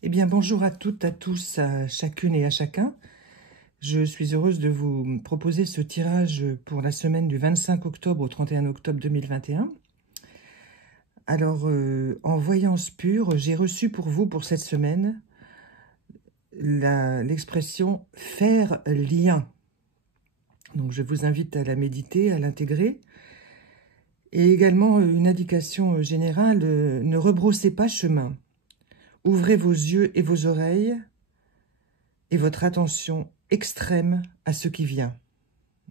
Eh bien, bonjour à toutes, à tous, à chacune et à chacun. Je suis heureuse de vous proposer ce tirage pour la semaine du 25 octobre au 31 octobre 2021. Alors, en voyance pure, j'ai reçu pour vous, pour cette semaine, l'expression « faire lien ». Donc, je vous invite à la méditer, à l'intégrer. Et également, une indication générale, ne rebroussez pas chemin. Ouvrez vos yeux et vos oreilles et votre attention extrême à ce qui vient.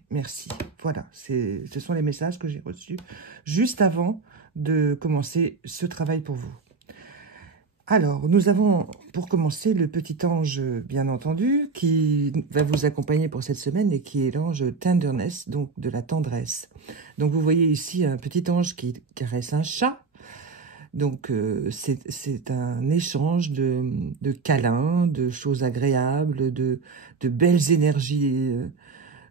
Merci. Voilà, ce sont les messages que j'ai reçus juste avant de commencer ce travail pour vous. Alors, nous avons pour commencer le petit ange, bien entendu, qui va vous accompagner pour cette semaine et qui est l'ange Tenderness, donc de la tendresse. Donc, vous voyez ici un petit ange qui caresse un chat. Donc, c'est un échange de câlins, de choses agréables, de belles énergies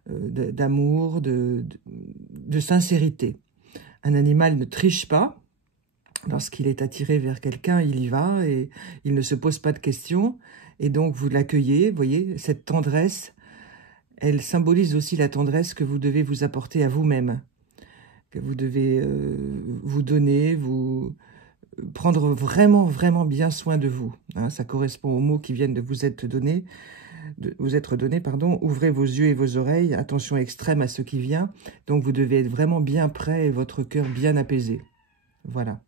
d'amour, de sincérité. Un animal ne triche pas. Lorsqu'il est attiré vers quelqu'un, il y va et il ne se pose pas de questions. Et donc, vous l'accueillez, vous voyez, cette tendresse, elle symbolise aussi la tendresse que vous devez vous apporter à vous-même, que vous devez vous donner, vous prendre vraiment, vraiment bien soin de vous. Hein, ça correspond aux mots qui viennent de vous être donnés. Ouvrez vos yeux et vos oreilles, attention extrême à ce qui vient. Donc, vous devez être vraiment bien prêt et votre cœur bien apaisé. Voilà.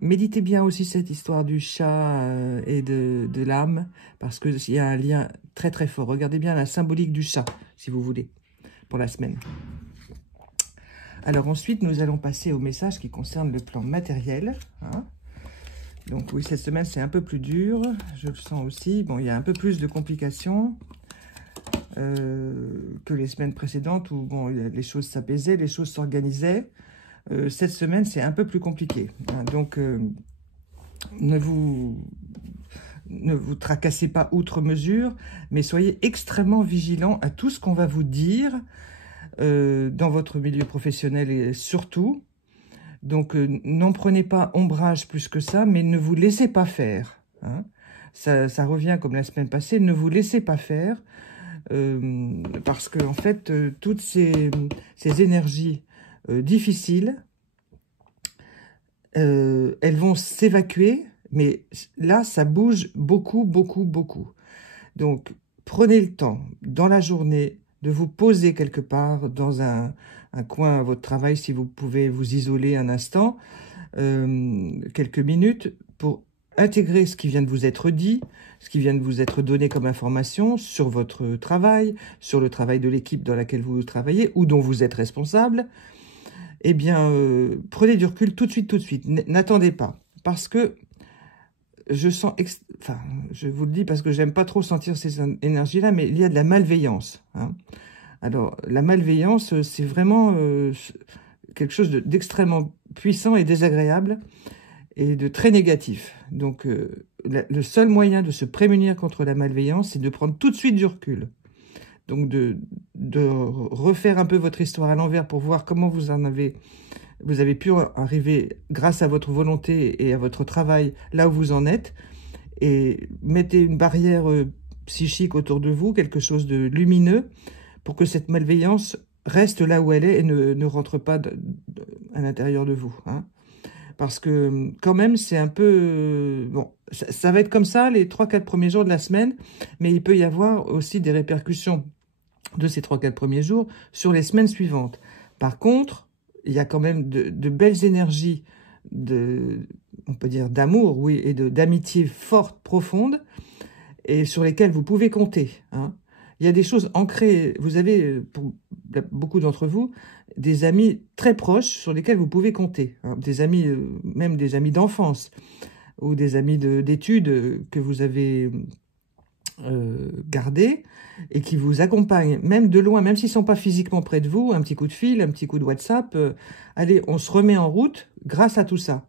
Méditez bien aussi cette histoire du chat et de l'âme, parce qu'il y a un lien très très fort. Regardez bien la symbolique du chat, si vous voulez, pour la semaine. Alors ensuite, nous allons passer au message qui concerne le plan matériel. Hein. Donc oui, cette semaine, c'est un peu plus dur, je le sens aussi. Bon, il y a un peu plus de complications que les semaines précédentes, où bon, les choses s'apaisaient, les choses s'organisaient. Cette semaine, c'est un peu plus compliqué. Hein. Donc, ne vous tracassez pas outre mesure, mais soyez extrêmement vigilants à tout ce qu'on va vous dire dans votre milieu professionnel et surtout. Donc, n'en prenez pas ombrage plus que ça, mais ne vous laissez pas faire. Hein. Ça revient comme la semaine passée, ne vous laissez pas faire, parce que en fait, toutes ces énergies difficiles, elles vont s'évacuer, mais là, ça bouge beaucoup, beaucoup, beaucoup. Donc, prenez le temps, dans la journée, de vous poser quelque part dans un coin à votre travail, si vous pouvez vous isoler un instant, quelques minutes, pour intégrer ce qui vient de vous être dit, ce qui vient de vous être donné comme information sur votre travail, sur le travail de l'équipe dans laquelle vous travaillez ou dont vous êtes responsable. Eh bien, prenez du recul tout de suite. N'attendez pas. Parce que je sens... Enfin, je vous le dis parce que j'aime pas trop sentir ces énergies-là, mais il y a de la malveillance. Hein. Alors, la malveillance, c'est vraiment quelque chose d'extrêmement puissant et désagréable et de très négatif. Donc, le seul moyen de se prémunir contre la malveillance, c'est de prendre tout de suite du recul. Donc, de refaire un peu votre histoire à l'envers pour voir comment vous avez pu arriver, grâce à votre volonté et à votre travail, là où vous en êtes. Et mettez une barrière psychique autour de vous, quelque chose de lumineux, pour que cette malveillance reste là où elle est et ne rentre pas à l'intérieur de vous. Hein. Parce que, quand même, c'est un peu... bon, ça va être comme ça les 3-4 premiers jours de la semaine, mais il peut y avoir aussi des répercussions de ces 3-4 premiers jours sur les semaines suivantes. Par contre, il y a quand même de belles énergies, on peut dire d'amour, oui, et d'amitié forte, profonde, et sur lesquelles vous pouvez compter. Hein. Il y a des choses ancrées. Vous avez, pour beaucoup d'entre vous, des amis très proches sur lesquels vous pouvez compter. Hein. Des amis, même des amis d'enfance, ou des amis d'études que vous avez gardés, et qui vous accompagnent, même de loin, même s'ils ne sont pas physiquement près de vous, un petit coup de fil, un petit coup de WhatsApp, allez, on se remet en route grâce à tout ça.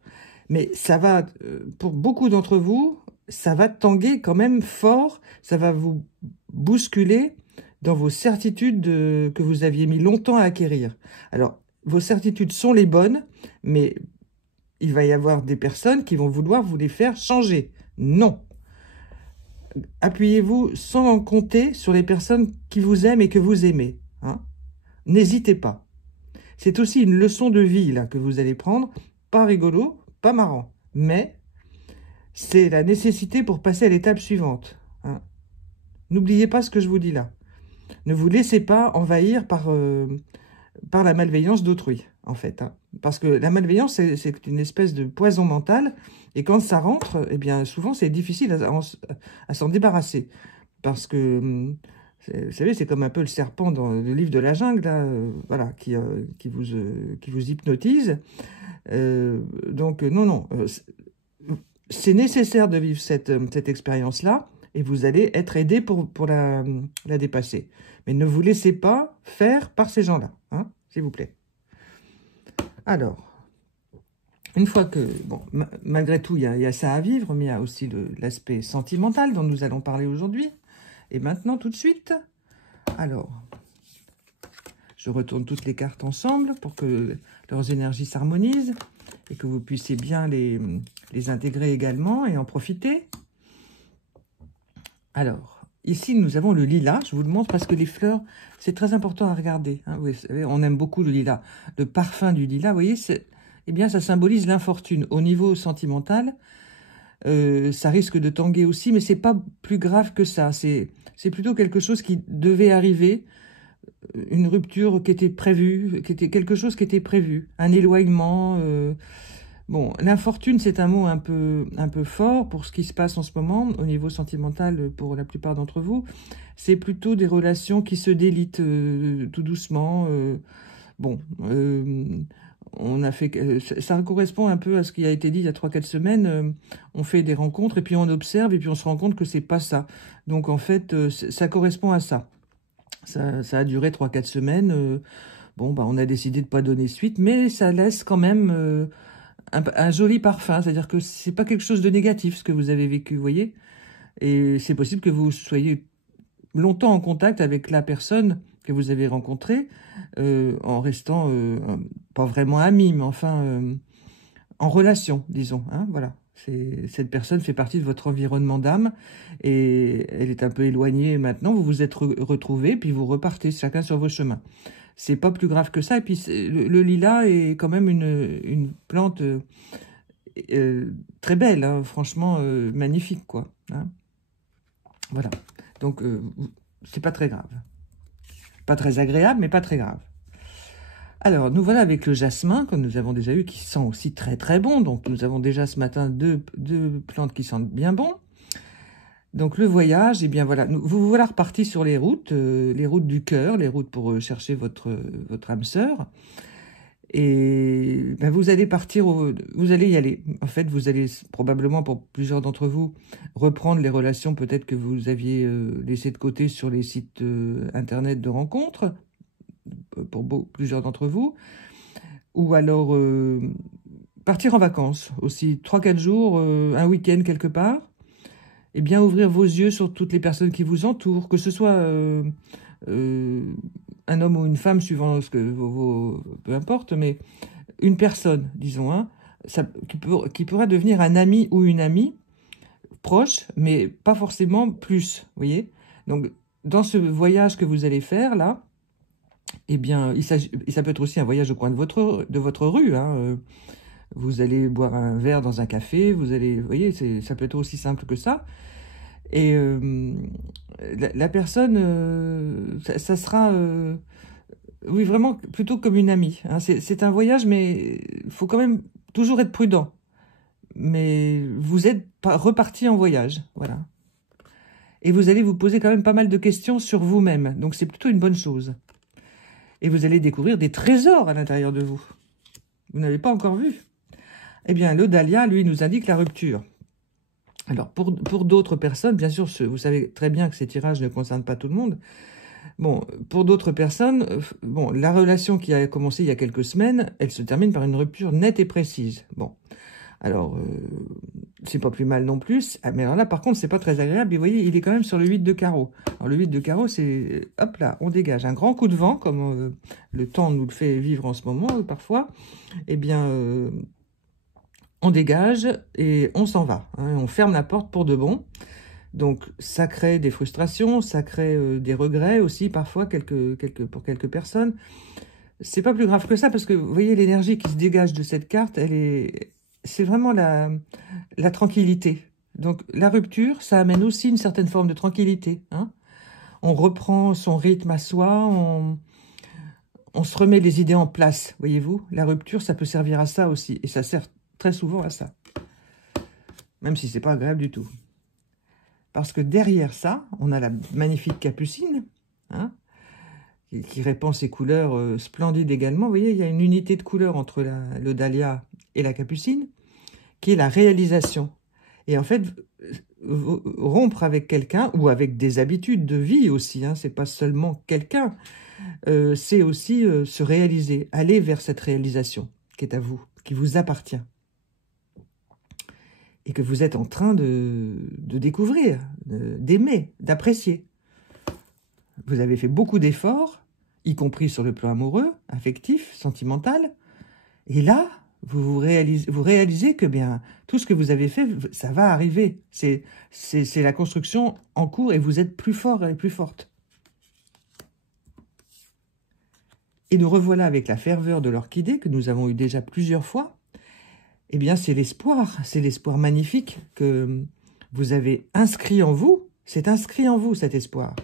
Mais ça va, pour beaucoup d'entre vous, ça va tanguer quand même fort, ça va vous bousculer dans vos certitudes que vous aviez mis longtemps à acquérir. Alors, vos certitudes sont les bonnes, mais il va y avoir des personnes qui vont vouloir vous les faire changer. Non. Appuyez-vous sans compter sur les personnes qui vous aiment et que vous aimez. Hein. N'hésitez pas. C'est aussi une leçon de vie là que vous allez prendre. Pas rigolo, pas marrant. Mais c'est la nécessité pour passer à l'étape suivante. Hein. N'oubliez pas ce que je vous dis là. Ne vous laissez pas envahir par la malveillance d'autrui, en fait. Hein. Parce que la malveillance, c'est une espèce de poison mental. Et quand ça rentre, eh bien, souvent, c'est difficile à s'en débarrasser. Parce que, vous savez, c'est comme un peu le serpent dans le livre de la jungle, là, voilà, qui vous hypnotise. Donc, non, non. C'est nécessaire de vivre cette expérience-là. Et vous allez être aidé pour la dépasser. Mais ne vous laissez pas faire par ces gens-là, hein, s'il vous plaît. Alors, une fois que, bon, malgré tout, il y a ça à vivre, mais il y a aussi l'aspect sentimental dont nous allons parler aujourd'hui. Et maintenant, tout de suite, alors, je retourne toutes les cartes ensemble pour que leurs énergies s'harmonisent et que vous puissiez bien les intégrer également et en profiter. Alors, ici, nous avons le lilas. Je vous le montre parce que les fleurs, c'est très important à regarder. Hein. Vous savez, on aime beaucoup le lilas. Le parfum du lilas, vous voyez, eh bien, ça symbolise l'infortune. Au niveau sentimental, ça risque de tanguer aussi, mais c'est pas plus grave que ça. C'est plutôt quelque chose qui devait arriver, une rupture qui était prévue, quelque chose qui était prévu, un éloignement. Bon, l'infortune, c'est un mot un peu fort pour ce qui se passe en ce moment au niveau sentimental pour la plupart d'entre vous. C'est plutôt des relations qui se délitent tout doucement. Bon, on a fait, ça correspond un peu à ce qui a été dit il y a 3-4 semaines. On fait des rencontres et puis on observe et puis on se rend compte que c'est pas ça. Donc en fait, ça correspond à ça. Ça a duré 3-4 semaines. Bon, bah, on a décidé de pas donner suite, mais ça laisse quand même un joli parfum. C'est-à-dire que c'est pas quelque chose de négatif ce que vous avez vécu, vous voyez. Et c'est possible que vous soyez longtemps en contact avec la personne que vous avez rencontrée, en restant pas vraiment amis, mais enfin en relation, disons. Hein, voilà. Cette personne fait partie de votre environnement d'âme et elle est un peu éloignée maintenant. Vous vous êtes retrouvés, puis vous repartez chacun sur vos chemins. C'est pas plus grave que ça. Et puis le lilas est quand même une plante très belle, hein, franchement magnifique, quoi. Hein. Voilà. Donc c'est pas très grave. Pas très agréable, mais pas très grave. Alors, nous voilà avec le jasmin, comme nous avons déjà eu, qui sent aussi très très bon. Donc, nous avons déjà ce matin deux plantes qui sentent bien bon. Donc, le voyage, eh bien voilà, vous voilà repartis sur les routes du cœur, les routes pour chercher votre âme sœur. Et ben, vous allez partir, vous allez y aller. En fait, vous allez probablement, pour plusieurs d'entre vous, reprendre les relations peut-être que vous aviez laissées de côté sur les sites internet de rencontres, pour plusieurs d'entre vous, ou alors partir en vacances aussi, 3-4 jours, un week-end quelque part, et bien ouvrir vos yeux sur toutes les personnes qui vous entourent, que ce soit un homme ou une femme, suivant ce que peu importe, mais une personne, disons, hein, qui pourra devenir un ami ou une amie proche, mais pas forcément plus, vous voyez. Donc, dans ce voyage que vous allez faire, là, eh bien, ça peut être aussi un voyage au coin de votre rue. Hein. Vous allez boire un verre dans un café, vous voyez, ça peut être aussi simple que ça. Et la personne, ça sera, oui, vraiment plutôt comme une amie. Hein. C'est un voyage, mais il faut quand même toujours être prudent. Mais vous êtes reparti en voyage, voilà. Et vous allez vous poser quand même pas mal de questions sur vous-même. Donc c'est plutôt une bonne chose. Et vous allez découvrir des trésors à l'intérieur de vous. Vous n'avez pas encore vu. Eh bien, le dahlia, lui, nous indique la rupture. Alors, pour d'autres personnes, bien sûr, vous savez très bien que ces tirages ne concernent pas tout le monde. Bon, pour d'autres personnes, bon, la relation qui a commencé il y a quelques semaines, elle se termine par une rupture nette et précise. Bon, alors, c'est pas plus mal non plus. Ah, mais alors là, par contre, c'est pas très agréable. Et vous voyez, il est quand même sur le 8 de carreau. Alors, le 8 de carreau, c'est, hop là, on dégage un grand coup de vent, comme le temps nous le fait vivre en ce moment, parfois. Eh bien, on dégage et on s'en va. Hein, on ferme la porte pour de bon. Donc, ça crée des frustrations, ça crée des regrets aussi, parfois, pour quelques personnes. C'est pas plus grave que ça, parce que, vous voyez, l'énergie qui se dégage de cette carte, c'est vraiment la tranquillité. Donc, la rupture, ça amène aussi une certaine forme de tranquillité. Hein. On reprend son rythme à soi, on se remet les idées en place, voyez-vous. La rupture, ça peut servir à ça aussi, et ça sert très souvent à ça. Même si c'est pas agréable du tout. Parce que derrière ça, on a la magnifique Capucine, hein, qui répand ses couleurs splendides également. Vous voyez, il y a une unité de couleurs entre le Dahlia et la Capucine, qui est la réalisation. Et en fait, rompre avec quelqu'un, ou avec des habitudes de vie aussi, hein, c'est pas seulement quelqu'un, c'est aussi se réaliser, aller vers cette réalisation qui est à vous, qui vous appartient. Et que vous êtes en train de découvrir, d'aimer, d'apprécier. Vous avez fait beaucoup d'efforts, y compris sur le plan amoureux, affectif, sentimental. Et là, vous réalisez que bien tout ce que vous avez fait, ça va arriver. C'est la construction en cours et vous êtes plus fort et plus forte. Et nous revoilà avec la ferveur de l'orchidée que nous avons eu déjà plusieurs fois. Eh bien, c'est l'espoir magnifique que vous avez inscrit en vous. C'est inscrit en vous, cet espoir.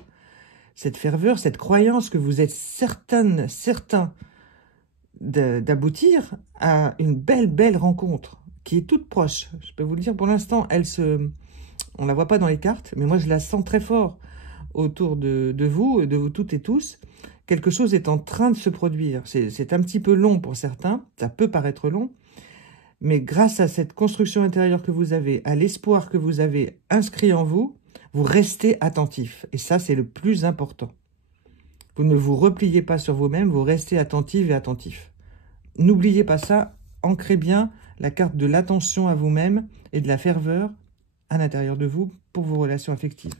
Cette ferveur, cette croyance que vous êtes certains d'aboutir à une belle rencontre qui est toute proche. Je peux vous le dire, pour l'instant, on la voit pas dans les cartes, mais moi, je la sens très fort autour de vous toutes et tous. Quelque chose est en train de se produire. C'est un petit peu long pour certains, ça peut paraître long, mais grâce à cette construction intérieure que vous avez, à l'espoir que vous avez inscrit en vous, vous restez attentif. Et ça, c'est le plus important. Vous ne vous repliez pas sur vous-même, vous restez attentive et attentif. N'oubliez pas ça, ancrez bien la carte de l'attention à vous-même et de la ferveur à l'intérieur de vous pour vos relations affectives.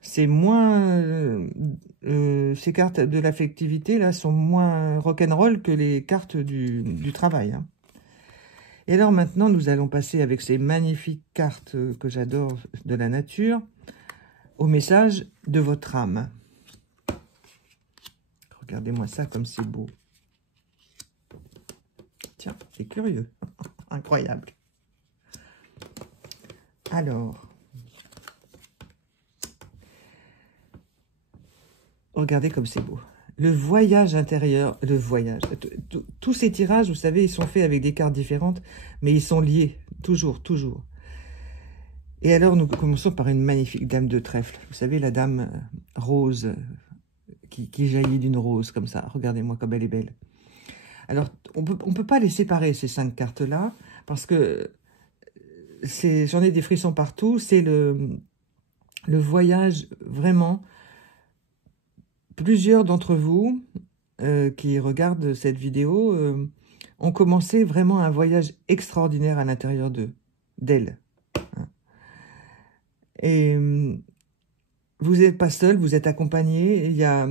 C'est moins... ces cartes de l'affectivité, là, sont moins rock'n'roll que les cartes du travail, hein. Et alors maintenant, nous allons passer avec ces magnifiques cartes que j'adore de la nature, au message de votre âme. Regardez-moi ça comme c'est beau. Tiens, c'est curieux. Incroyable. Alors, regardez comme c'est beau. Le voyage intérieur, tous ces tirages, vous savez, ils sont faits avec des cartes différentes, mais ils sont liés, toujours. Et alors, nous commençons par une magnifique dame de trèfle. Vous savez, la dame rose, qui jaillit d'une rose, comme ça. Regardez-moi comme elle est belle. Alors, on peut pas les séparer, ces 5 cartes-là, parce que j'en ai des frissons partout. C'est le voyage, vraiment. Plusieurs d'entre vous qui regardent cette vidéo ont commencé vraiment un voyage extraordinaire à l'intérieur d'elle. Et vous n'êtes pas seul, vous êtes accompagné. Il y a,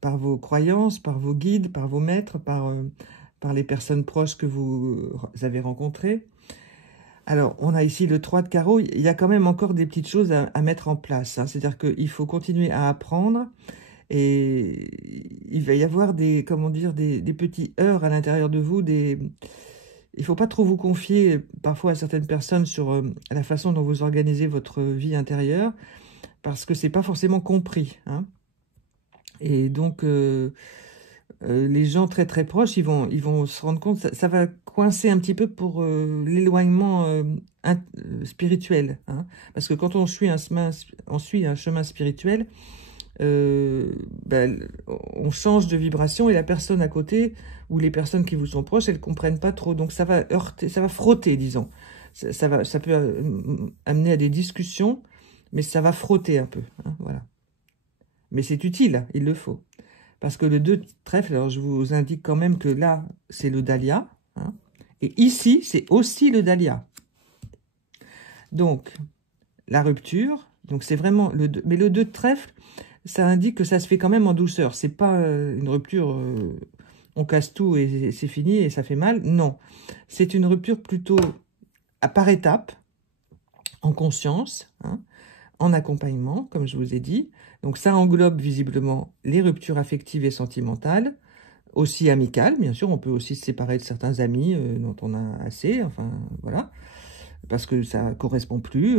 par vos croyances, par vos guides, par vos maîtres, par les personnes proches que vous avez rencontrées. Alors, on a ici le 3 de carreau. Il y a quand même encore des petites choses à mettre en place, hein. C'est-à-dire qu'il faut continuer à apprendre. Et il va y avoir des petits heurts à l'intérieur de vous. Il ne faut pas trop vous confier parfois à certaines personnes sur la façon dont vous organisez votre vie intérieure, parce que ce n'est pas forcément compris, hein. Et donc, les gens très proches, ils vont se rendre compte, ça va coincer un petit peu pour l'éloignement spirituel, hein. Parce que quand on suit un chemin spirituel, on change de vibration et la personne à côté ou les personnes qui vous sont proches, elles comprennent pas trop, donc ça va heurter, ça va frotter, disons. Ça peut amener à des discussions, mais ça va frotter un peu, hein, voilà. Mais c'est utile, il le faut. Parce que le 2 de trèfle, alors je vous indique quand même que là, c'est le Dahlia, hein, et ici, c'est aussi le Dahlia. Donc, la rupture, donc c'est vraiment le 2, mais le 2 de trèfle, ça indique que ça se fait quand même en douceur. C'est pas une rupture on casse tout et c'est fini et ça fait mal. Non, c'est une rupture plutôt par étapes, en conscience, hein, en accompagnement, comme je vous ai dit. Donc ça englobe visiblement les ruptures affectives et sentimentales, aussi amicales, bien sûr. On peut aussi se séparer de certains amis dont on a assez, enfin voilà, parce que ça correspond plus.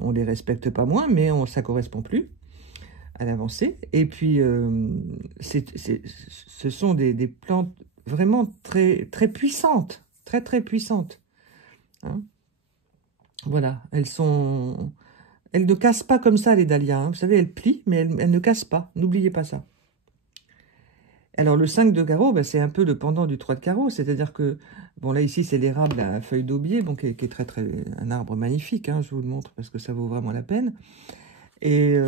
On les respecte pas moins, mais ça correspond plus à l'avancée. Et puis, ce sont des plantes vraiment très, très puissantes, très, très puissantes. Hein. Voilà, elles ne cassent pas comme ça, les dahlias. Hein. Vous savez, elles plient, mais elles ne cassent pas. N'oubliez pas ça. Alors, le 5 de carreau, bah, c'est un peu le pendant du 3 de carreau. C'est-à-dire que, bon, là, ici, c'est l'érable à feuilles d'aubier, bon, qui est très, très, un arbre magnifique. Hein, je vous le montre parce que ça vaut vraiment la peine. Et,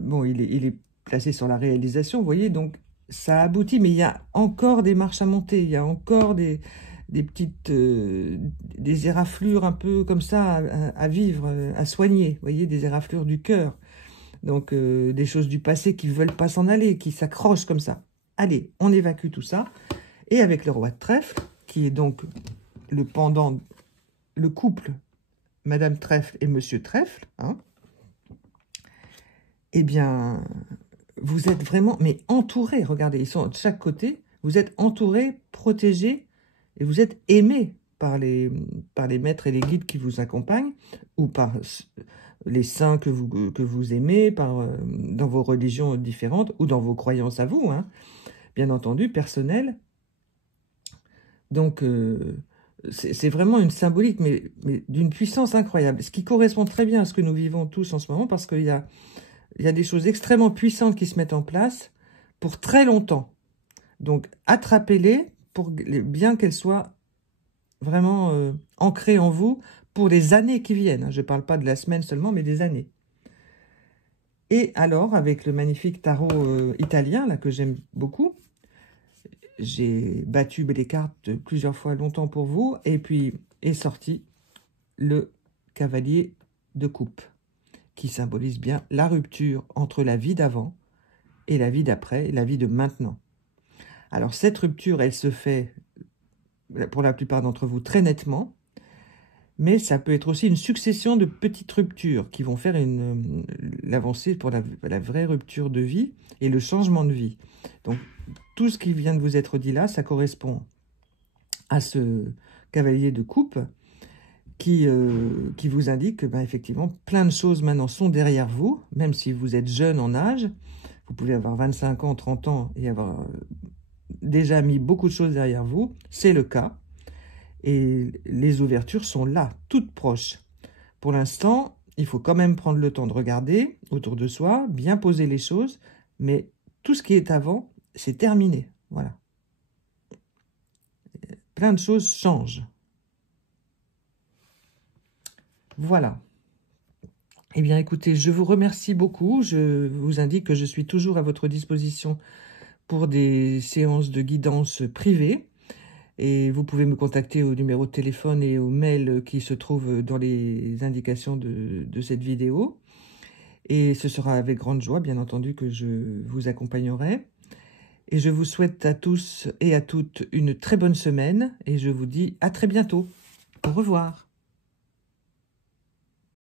bon, il est placé sur la réalisation, vous voyez, donc ça aboutit, mais il y a encore des marches à monter, il y a encore des petites, des éraflures un peu comme ça à vivre, à soigner, vous voyez, des éraflures du cœur. Donc, des choses du passé qui ne veulent pas s'en aller, qui s'accrochent comme ça. Allez, on évacue tout ça. Et avec le roi de trèfle, qui est donc le pendant, le couple Madame Trèfle et Monsieur Trèfle, hein, eh bien, vous êtes vraiment, mais entourés, regardez, ils sont de chaque côté, vous êtes entourés, protégés, et vous êtes aimés par les maîtres et les guides qui vous accompagnent, ou par les saints que vous aimez, dans vos religions différentes, ou dans vos croyances à vous, hein, bien entendu, personnelles. Donc, c'est vraiment une symbolique, mais d'une puissance incroyable, ce qui correspond très bien à ce que nous vivons tous en ce moment, parce qu'il y a des choses extrêmement puissantes qui se mettent en place pour très longtemps. Donc, attrapez-les pour bien qu'elles soient vraiment ancrées en vous pour les années qui viennent. Je ne parle pas de la semaine seulement, mais des années. Et alors, avec le magnifique tarot italien, là, que j'aime beaucoup, j'ai battu les cartes plusieurs fois longtemps pour vous, et puis est sorti le cavalier de coupe, qui symbolise bien la rupture entre la vie d'avant et la vie d'après, la vie de maintenant. Alors, cette rupture, elle se fait, pour la plupart d'entre vous, très nettement, mais ça peut être aussi une succession de petites ruptures qui vont faire l'avancée pour la vraie rupture de vie et le changement de vie. Donc, tout ce qui vient de vous être dit là, ça correspond à ce cavalier de coupe qui vous indique que, ben, effectivement, plein de choses maintenant sont derrière vous, même si vous êtes jeune en âge. Vous pouvez avoir 25 ans, 30 ans et avoir déjà mis beaucoup de choses derrière vous. C'est le cas. Et les ouvertures sont là, toutes proches. Pour l'instant, il faut quand même prendre le temps de regarder autour de soi, bien poser les choses, mais tout ce qui est avant, c'est terminé. Voilà. Plein de choses changent. Voilà. Eh bien, écoutez, je vous remercie beaucoup. Je vous indique que je suis toujours à votre disposition pour des séances de guidance privées. Et vous pouvez me contacter au numéro de téléphone et au mail qui se trouve dans les indications de cette vidéo. Et ce sera avec grande joie, bien entendu, que je vous accompagnerai. Et je vous souhaite à tous et à toutes une très bonne semaine. Et je vous dis à très bientôt. Au revoir.